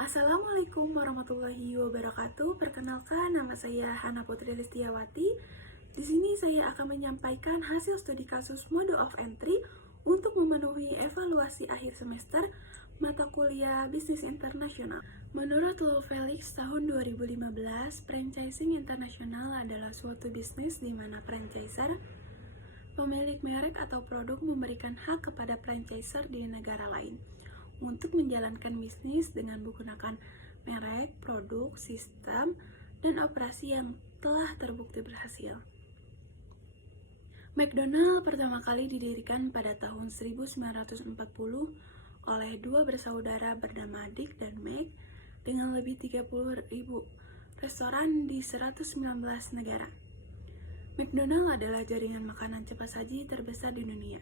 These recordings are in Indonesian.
Assalamualaikum warahmatullahi wabarakatuh. Perkenalkan, nama saya Hana Putri Listiawati. Di sini saya akan menyampaikan hasil studi kasus mode of entry untuk memenuhi evaluasi akhir semester mata kuliah Bisnis Internasional. Menurut Law Felix tahun 2015, franchising internasional adalah suatu bisnis di mana franchiser, pemilik merek atau produk memberikan hak kepada franchiser di negara lain untuk menjalankan bisnis dengan menggunakan merek, produk, sistem, dan operasi yang telah terbukti berhasil. McDonald pertama kali didirikan pada tahun 1940 oleh dua bersaudara bernama Dick dan Meg dengan lebih 30.000 restoran di 119 negara. McDonald adalah jaringan makanan cepat saji terbesar di dunia.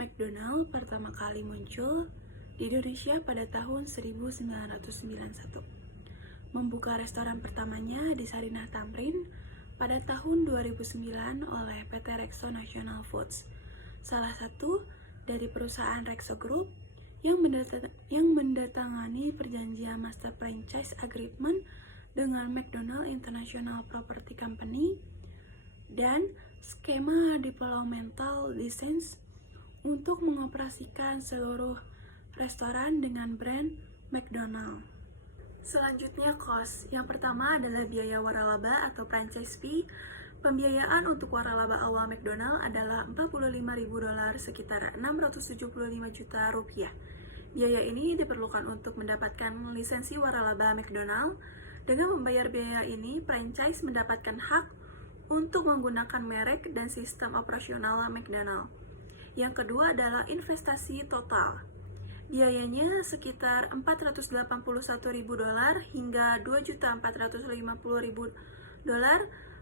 McDonald pertama kali muncul di Indonesia pada tahun 1991. Membuka restoran pertamanya di Sarinah Tamrin pada tahun 2009 oleh PT Rexo National Foods, salah satu dari perusahaan Rexo Group yang mendatangani perjanjian Master Franchise Agreement dengan McDonald International Property Company dan skema Developmental License untuk mengoperasikan seluruh restoran dengan brand McDonald. Selanjutnya cost. Yang pertama adalah biaya waralaba atau franchise fee. Pembiayaan untuk waralaba awal McDonald adalah $45.000 sekitar 675 juta rupiah. Biaya ini diperlukan untuk mendapatkan lisensi waralaba McDonald. Dengan membayar biaya ini, franchise mendapatkan hak untuk menggunakan merek dan sistem operasional McDonald. Yang kedua adalah investasi total. Biayanya sekitar $481.000 hingga $2.450.000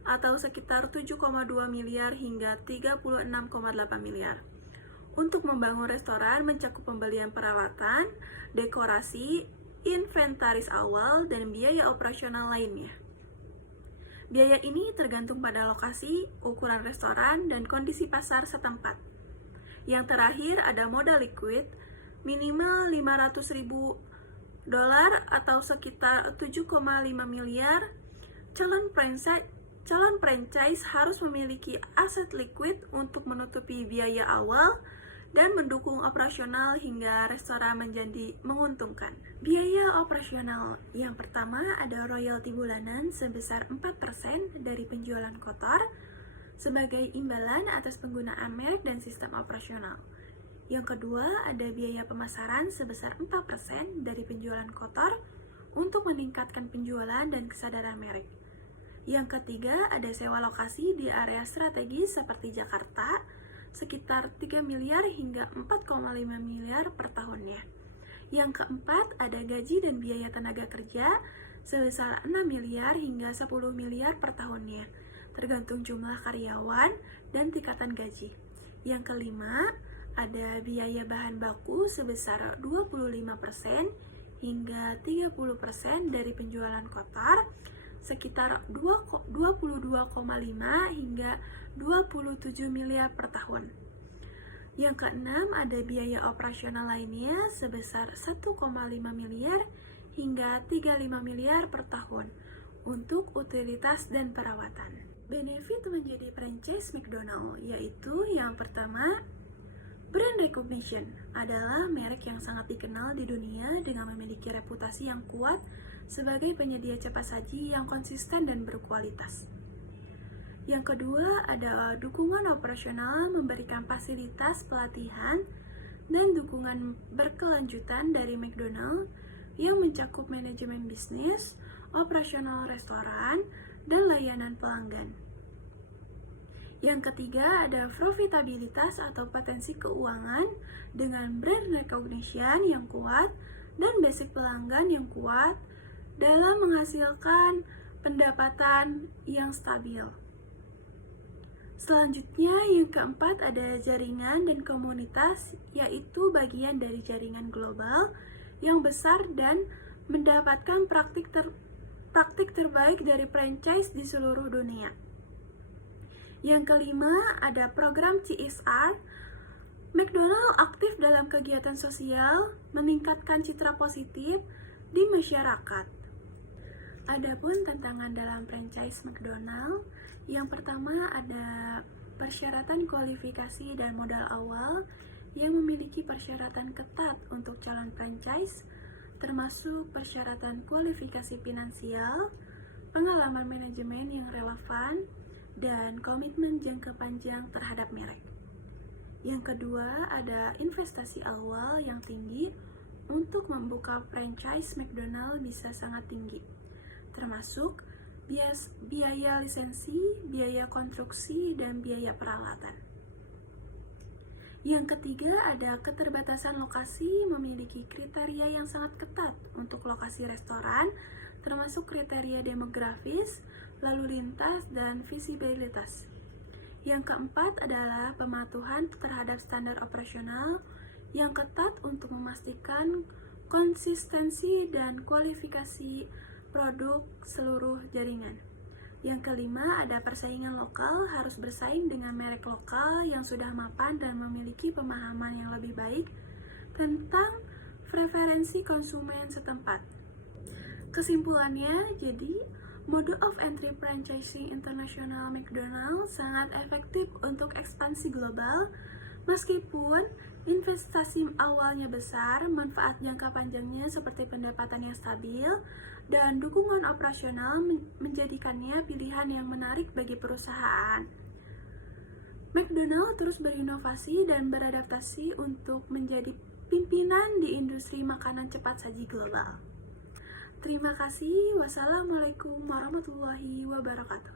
atau sekitar 7,2 miliar hingga 36,8 miliar. Untuk membangun restoran mencakup pembelian peralatan, dekorasi, inventaris awal, dan biaya operasional lainnya. Biaya ini tergantung pada lokasi, ukuran restoran, dan kondisi pasar setempat. Yang terakhir ada modal liquid, minimal $500.000 atau sekitar 7,5 miliar. Calon franchise harus memiliki aset liquid untuk menutupi biaya awal dan mendukung operasional hingga restoran menjadi menguntungkan. Biaya operasional yang pertama ada royalti bulanan sebesar 4% dari penjualan kotor sebagai imbalan atas penggunaan merek dan sistem operasional. Yang kedua, ada biaya pemasaran sebesar 4% dari penjualan kotor untuk meningkatkan penjualan dan kesadaran merek. Yang ketiga, ada sewa lokasi di area strategis seperti Jakarta, sekitar 3 miliar hingga 4,5 miliar per tahunnya. Yang keempat, ada gaji dan biaya tenaga kerja sebesar 6 miliar hingga 10 miliar per tahunnya, tergantung jumlah karyawan dan tingkatan gaji. Yang kelima, ada biaya bahan baku sebesar 25% hingga 30% dari penjualan kotor, sekitar 22,5 hingga 27 miliar per tahun. Yang keenam, ada biaya operasional lainnya sebesar 1,5 miliar hingga 35 miliar per tahun untuk utilitas dan perawatan. Benefit menjadi franchise McDonald yaitu yang pertama, brand recognition adalah merek yang sangat dikenal di dunia dengan memiliki reputasi yang kuat sebagai penyedia cepat saji yang konsisten dan berkualitas. Yang kedua, ada dukungan operasional memberikan fasilitas pelatihan dan dukungan berkelanjutan dari McDonald yang mencakup manajemen bisnis, operasional restoran, dan layanan pelanggan. Yang ketiga, ada profitabilitas atau potensi keuangan dengan brand recognition yang kuat dan basic pelanggan yang kuat dalam menghasilkan pendapatan yang stabil. Selanjutnya, yang keempat ada jaringan dan komunitas, yaitu bagian dari jaringan global yang besar dan mendapatkan praktik terbaik dari franchise di seluruh dunia. Yang kelima, ada program CSR. McDonald aktif dalam kegiatan sosial, meningkatkan citra positif, di masyarakat. Adapun tantangan dalam franchise McDonald, yang pertama ada persyaratan kualifikasi dan modal awal yang memiliki persyaratan ketat untuk calon franchise, termasuk persyaratan kualifikasi finansial, pengalaman manajemen yang relevan, dan komitmen jangka panjang terhadap merek. Yang kedua, ada investasi awal yang tinggi untuk membuka franchise McDonald bisa sangat tinggi, termasuk biaya lisensi, biaya konstruksi, dan biaya peralatan. Yang ketiga, ada keterbatasan lokasi memiliki kriteria yang sangat ketat untuk lokasi restoran, termasuk kriteria demografis, lalu lintas, dan visibilitas. Yang keempat adalah pematuhan terhadap standar operasional yang ketat untuk memastikan konsistensi dan kualifikasi produk seluruh jaringan. Yang kelima, ada persaingan lokal, harus bersaing dengan merek lokal yang sudah mapan dan memiliki pemahaman yang lebih baik tentang preferensi konsumen setempat. Kesimpulannya, jadi mode of entry franchising internasional McDonald sangat efektif untuk ekspansi global. Meskipun investasi awalnya besar, manfaat jangka panjangnya seperti pendapatan yang stabil dan dukungan operasional menjadikannya pilihan yang menarik bagi perusahaan. McDonald terus berinovasi dan beradaptasi untuk menjadi pimpinan di industri makanan cepat saji global. Terima kasih. Wassalamualaikum warahmatullahi wabarakatuh.